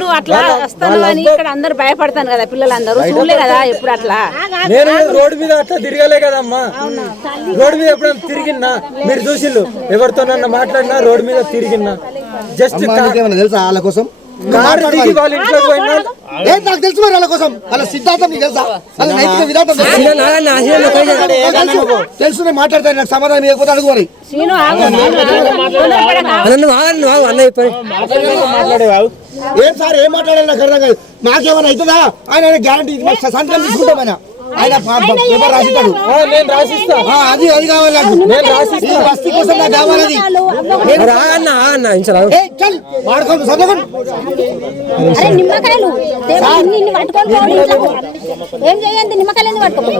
నువ్వు అట్లా వస్తాను అని ఇక్కడ అందరు భయపడతాను కదా, పిల్లలందరూ చూడలే కదా ఎప్పుడు అట్లా. నేను రోడ్డు మీద అట్లా తిరగలే కదమ్మా, రోడ్డు మీద ఎప్పుడైనా తిరిగినా మీరు చూసిల్లు, ఎవరితోనన్నా మాట్లాడినా రోడ్డు మీద తిరిగినా. జస్ట్ తెలుసా వాళ్ళ కోసం కారు దిగి వాళ్ళ ఇంట్లోకి పోయినా నాకు తెలుసు మరి వాళ్ళ కోసం వాళ్ళ సిద్ధాంతం నీకు తెలుసా, వాళ్ళ నైతిక విధానం తెలుసు. నేను మాట్లాడతాను, నాకు సమాధానం ఇవ్వకపోతే అడుగు మరి. ఏం సార్ ఏం మాట్లాడాలి నాకు అర్థం కాదు. నాకేమైనా అవుతుందా? ఆయన గ్యారంటీ సంతకం తీసుకుంటాం. ఆయన పేపర్ రాసిస్తాడు, నేను రాసిస్తా. అది అది కావాలి నాకు. నేను రాసిస్తా, ఈ బస్తీ కోసం నాకు కావాలి అది. వాడుకోండి చదవకండి. నిమ్మకాయలు ఏం చేయండి, నిమ్మకాయలు పట్టుకోండి.